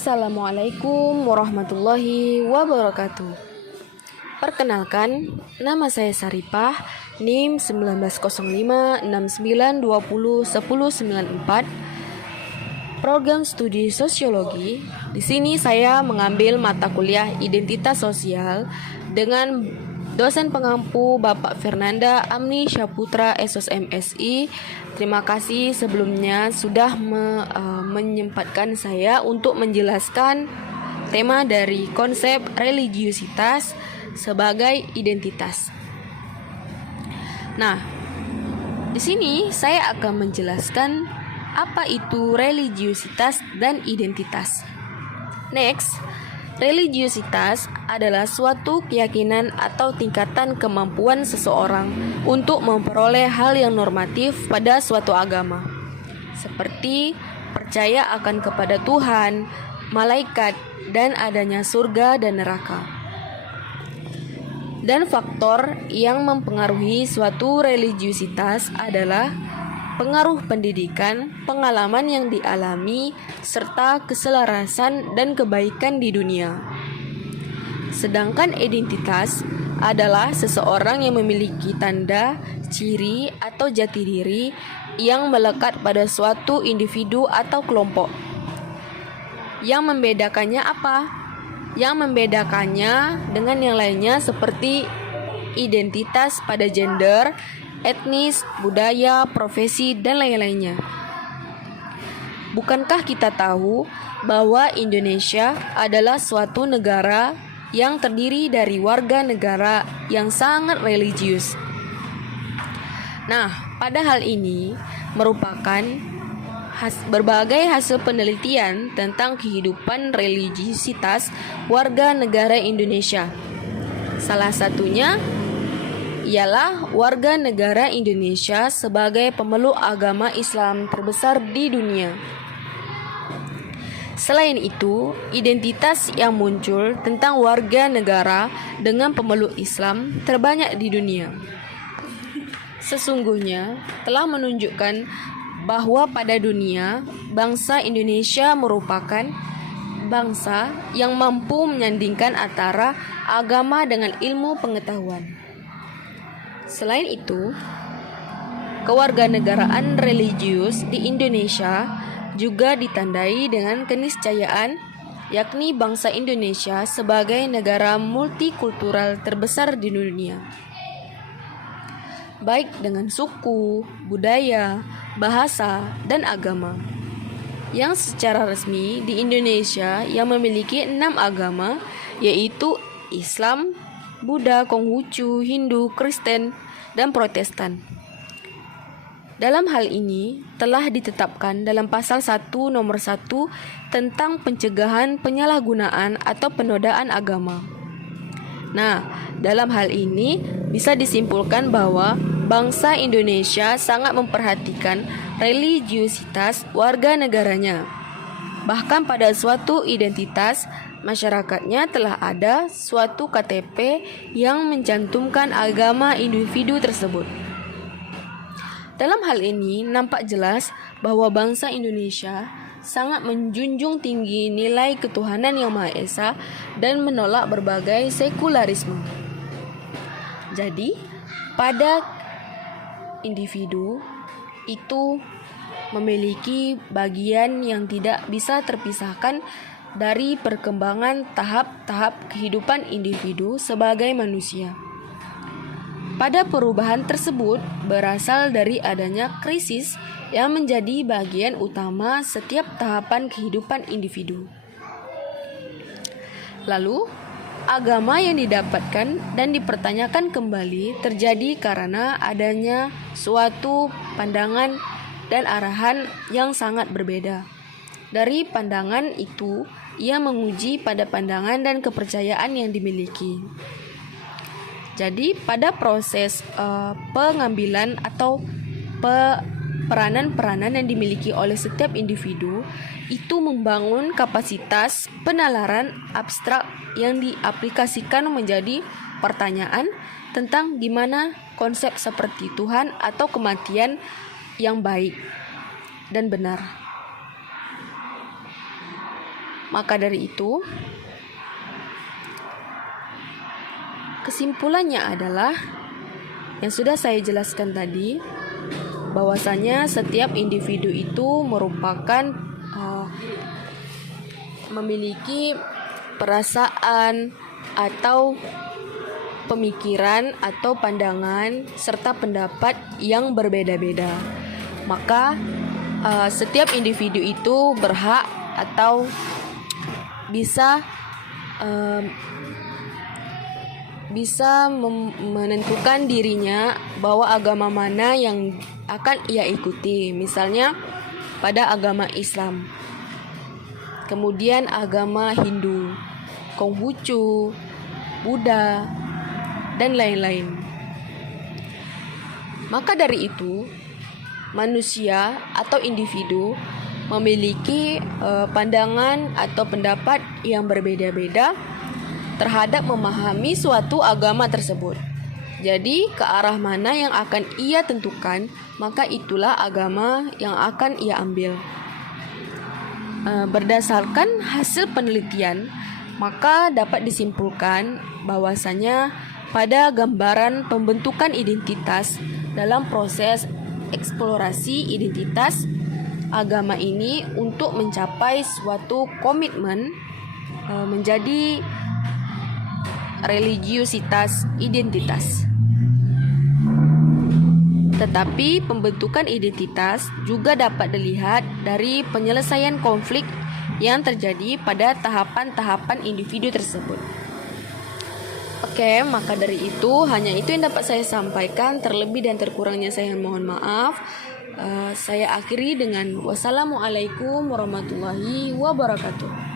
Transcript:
Assalamualaikum warahmatullahi wabarakatuh. Perkenalkan, nama saya Saripah, NIM 190569201094, program studi sosiologi. Di sini saya mengambil mata kuliah identitas sosial dengan dosen pengampu Bapak Fernanda Amni Syaputra SOSMSI. Terima kasih sebelumnya sudah menyempatkan saya untuk menjelaskan tema dari konsep religiusitas sebagai identitas. Nah, di sini saya akan menjelaskan apa itu religiusitas dan identitas. Next, religiusitas adalah suatu keyakinan atau tingkatan kemampuan seseorang untuk memperoleh hal yang normatif pada suatu agama, seperti percaya akan kepada Tuhan, malaikat, dan adanya surga dan neraka. Dan faktor yang mempengaruhi suatu religiusitas adalah pengaruh pendidikan, pengalaman yang dialami, serta keselarasan dan kebaikan di dunia. Sedangkan identitas adalah seseorang yang memiliki tanda, ciri, atau jati diri yang melekat pada suatu individu atau kelompok. Yang membedakannya apa? Yang membedakannya dengan yang lainnya seperti identitas pada gender, etnis, budaya, profesi, dan lain-lainnya. Bukankah kita tahu bahwa Indonesia adalah suatu negara yang terdiri dari warga negara yang sangat religius? Nah, pada hal ini merupakan berbagai hasil penelitian tentang kehidupan religiusitas warga negara Indonesia. Salah satunya ialah warga negara Indonesia sebagai pemeluk agama Islam terbesar di dunia. Selain itu, identitas yang muncul tentang warga negara dengan pemeluk Islam terbanyak di dunia. Sesungguhnya telah menunjukkan bahwa pada dunia, bangsa Indonesia merupakan bangsa yang mampu menyandingkan antara agama dengan ilmu pengetahuan. Selain itu, kewarganegaraan religius di Indonesia juga ditandai dengan keniscayaan, yakni bangsa Indonesia sebagai negara multikultural terbesar di dunia, baik dengan suku, budaya, bahasa, dan agama. Yang secara resmi di Indonesia yang memiliki 6 agama, yaitu Islam, Buddha, Konghucu, Hindu, Kristen, dan Protestan. Dalam hal ini telah ditetapkan dalam pasal 1 nomor 1 tentang pencegahan penyalahgunaan atau penodaan agama. Nah, dalam hal ini bisa disimpulkan bahwa bangsa Indonesia sangat memperhatikan religiusitas warga negaranya. Bahkan pada suatu identitas masyarakatnya telah ada suatu KTP yang mencantumkan agama individu tersebut. Dalam hal ini nampak jelas bahwa bangsa Indonesia sangat menjunjung tinggi nilai ketuhanan yang Maha Esa dan menolak berbagai sekularisme. Jadi, pada individu itu memiliki bagian yang tidak bisa terpisahkan dari perkembangan tahap-tahap kehidupan individu sebagai manusia. Pada perubahan tersebut berasal dari adanya krisis yang menjadi bagian utama setiap tahapan kehidupan individu. Lalu, agama yang didapatkan dan dipertanyakan kembali terjadi karena adanya suatu pandangan dan arahan yang sangat berbeda. Dari pandangan itu, ia menguji pada pandangan dan kepercayaan yang dimiliki. Jadi pada proses pengambilan atau peranan-peranan yang dimiliki oleh setiap individu itu membangun kapasitas penalaran abstrak yang diaplikasikan menjadi pertanyaan tentang di mana konsep seperti Tuhan atau kematian yang baik dan benar. Maka dari itu, kesimpulannya adalah yang sudah saya jelaskan tadi, bahwasanya setiap individu itu merupakan memiliki perasaan atau pemikiran atau pandangan serta pendapat yang berbeda-beda. Maka setiap individu itu berhak atau bisa menentukan dirinya bahwa agama mana yang akan ia ikuti. Misalnya pada agama Islam, kemudian agama Hindu, Konghucu, Buddha, dan lain-lain. Maka dari itu, manusia atau individu memiliki pandangan atau pendapat yang berbeda-beda terhadap memahami suatu agama tersebut. Jadi, ke arah mana yang akan ia tentukan, maka itulah agama yang akan ia ambil. Berdasarkan hasil penelitian, maka dapat disimpulkan bahwasanya pada gambaran pembentukan identitas dalam proses eksplorasi identitas agama ini untuk mencapai suatu komitmen menjadi religiusitas identitas. Tetapi pembentukan identitas juga dapat dilihat dari penyelesaian konflik yang terjadi pada tahapan-tahapan individu tersebut. Oke, maka dari itu hanya itu yang dapat saya sampaikan. Terlebih dan terkurangnya saya mohon maaf. Saya akhiri dengan wassalamualaikum warahmatullahi wabarakatuh.